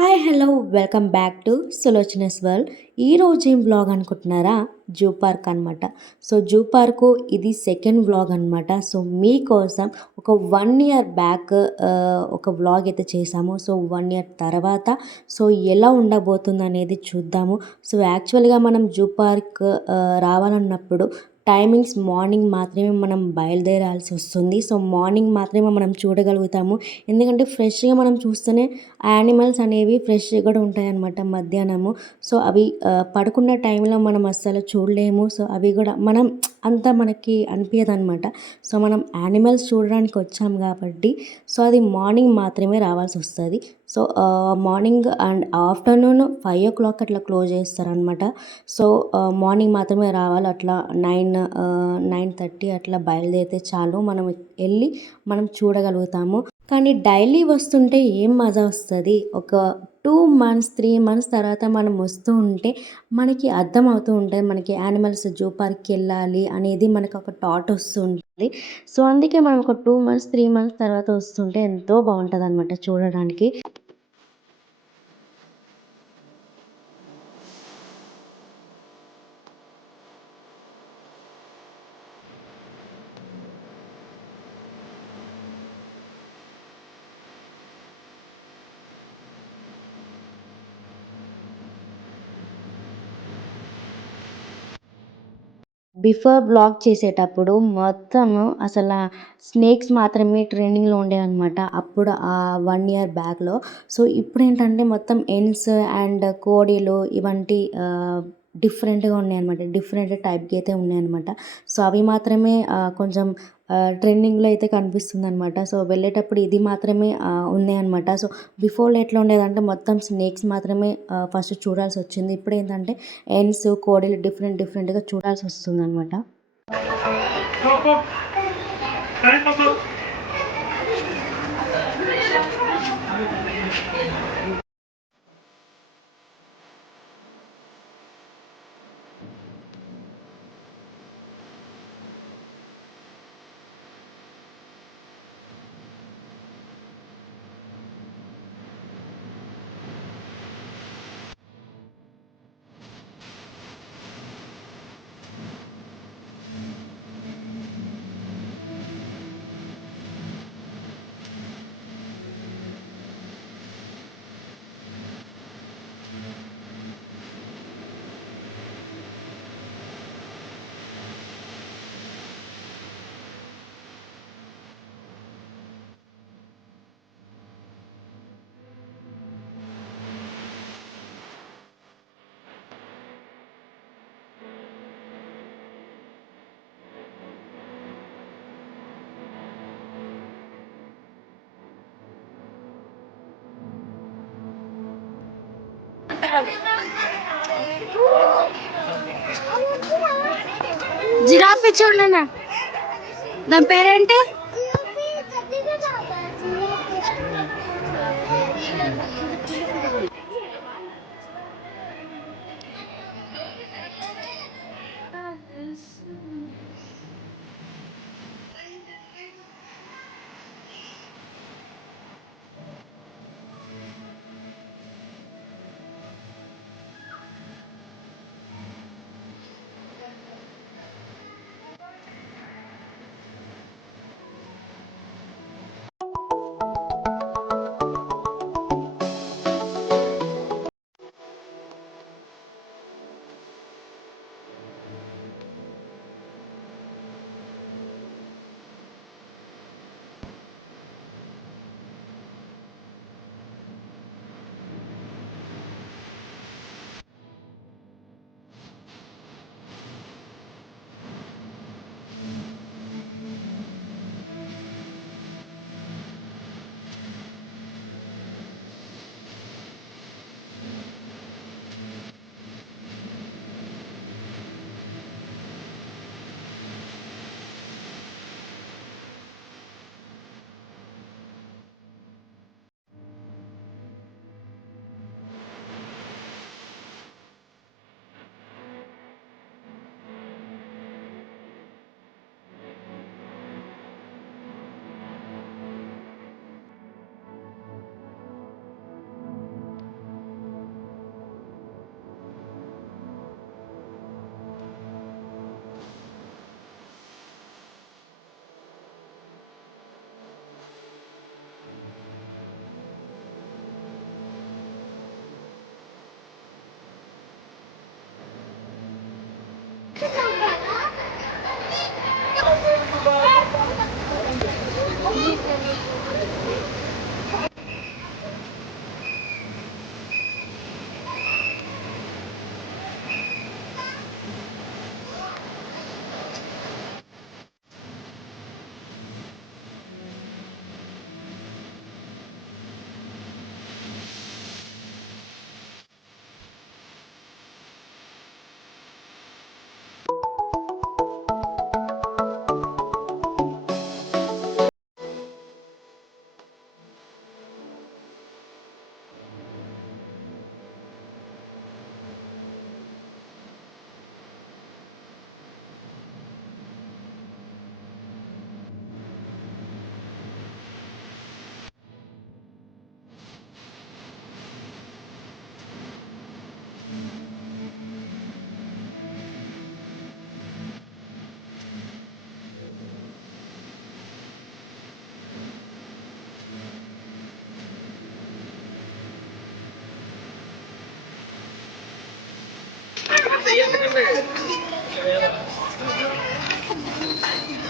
Hi hello welcome back to Sulochana's world. ఈరోజు ఏం vlog అనుకుంటున్నారా? జూ పార్క్ అనమాట. సో జూ పార్కు ఇది సెకండ్ వ్లాగ్ అనమాట. సో మీకోసం ఒక 1 ఇయర్ బ్యాక్ ఒక వ్లాగ్ అయితే చేసాము. సో 1 ఇయర్ తర్వాత సో ఎలా ఉండబోతుంది అనేది చూద్దాము. సో యాక్చువల్గా మనం జూ పార్క్ రావాలన్నప్పుడు టైమింగ్స్ మార్నింగ్ మాత్రమే మనం బయలుదేరాల్సి వస్తుంది. సో మార్నింగ్ మాత్రమే మనం చూడగలుగుతాము. ఎందుకంటే ఫ్రెష్గా మనం చూస్తేనే యానిమల్స్ అనేవి ఫ్రెష్గా కూడా ఉంటాయన్నమాట మధ్యాహ్నము. సో అవి పడుకున్న టైంలో మనం అస్సలు చూడలేము. సో అవి కూడా మనం అంత మనకి అనిపించదనమాట. సో మనం యానిమల్స్ చూడడానికి వచ్చాం కాబట్టి సో అది మార్నింగ్ మాత్రమే రావాల్సి వస్తుంది. సో మార్నింగ్ అండ్ ఆఫ్టర్నూన్ 5 o'clock అట్లా క్లోజ్ చేస్తారనమాట. సో మార్నింగ్ మాత్రమే రావాలి. అట్లా 9:30 అట్లా బయలుదేరితే చాలు, మనం వెళ్ళి మనం చూడగలుగుతాము. కానీ డైలీ వస్తుంటే ఏం మజా వస్తుంది. ఒక 2 months 3 months తర్వాత మనం వస్తూ ఉంటే మనకి అర్థమవుతూ ఉంటుంది, మనకి యానిమల్స్ జూ పార్క్కి వెళ్ళాలి అనేది మనకు ఒక థాట్ వస్తుంది. సో అందుకే మనం ఒక 2 months 3 months తర్వాత వస్తుంటే ఎంతో బాగుంటుంది అనమాట చూడడానికి. బిఫోర్ బ్లాగ్ చేసేటప్పుడు మొత్తము అసల స్నేక్స్ మాత్రమే ట్రెండింగ్‌లో ఉండేవన్నమాట. అప్పుడు 1 ఇయర్ బ్యాక్‌లో. సో ఇప్పుడేంటంటే మొత్తం ఎన్స్ అండ్ కోడిలు ఇవంటి డిఫరెంట్‌గా ఉన్నాయన్నమాట. డిఫరెంట్ టైప్‌కి అయితే ఉన్నాయన్నమాట. సో అవి మాత్రమే కొంచెం ట్రెండింగ్‌లో అయితే కనిపిస్తుందన్నమాట. సో వెళ్ళేటప్పుడు ఇది మాత్రమే ఉన్నాయన్నమాట. సో బిఫోర్‌లో ఎట్లా ఉండేదంటే మొత్తం స్నేక్స్ మాత్రమే ఫస్ట్ చూడాల్సొచ్చింది. ఇప్పుడేంటంటే ఎన్స్, కోడిలు డిఫరెంట్‌గా చూడాల్సొస్తుందనమాట. జిరాఫీ చూడలేనా, దాని పేరేంటి?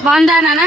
బాగుందా నాన్న?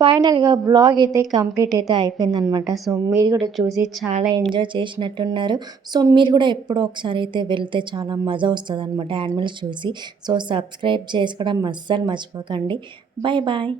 ఫైనల్‌గా వ్లాగ్ అయితే కంప్లీట్ అయితే అయిపోయిందనమాట. సో, మీరు కూడా చూసి చాలా ఎంజాయ్ చేసినట్టున్నారు. సో, మీరు కూడా ఎప్పుడో ఒకసారి అయితే వెళ్తే చాలా మజా వస్తదనమాట యానిమల్స్ చూసి. సో, సబ్స్క్రైబ్ చేసుకోవడం అస్సలు మర్చిపోకండి. Bye bye.